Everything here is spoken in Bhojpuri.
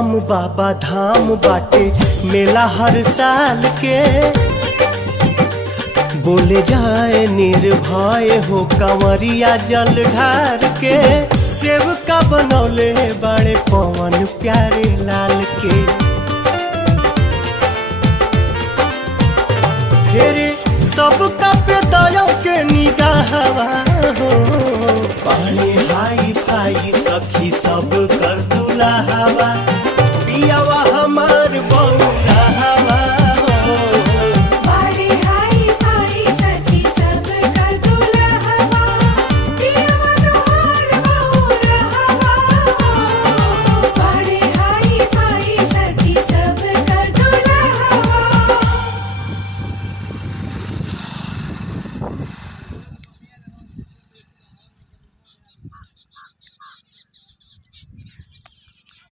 धाम बाबा धाम बाटे मेला हर साल के। बोले जाए निर्भय हो कंवरिया जल ढार के। सेव का बनौले बड़े पवन प्यारे लाल के। फेरे सबका पे दया के निगाहवा हो। पानी हाई फाई सखी सब कर दुल्हावा।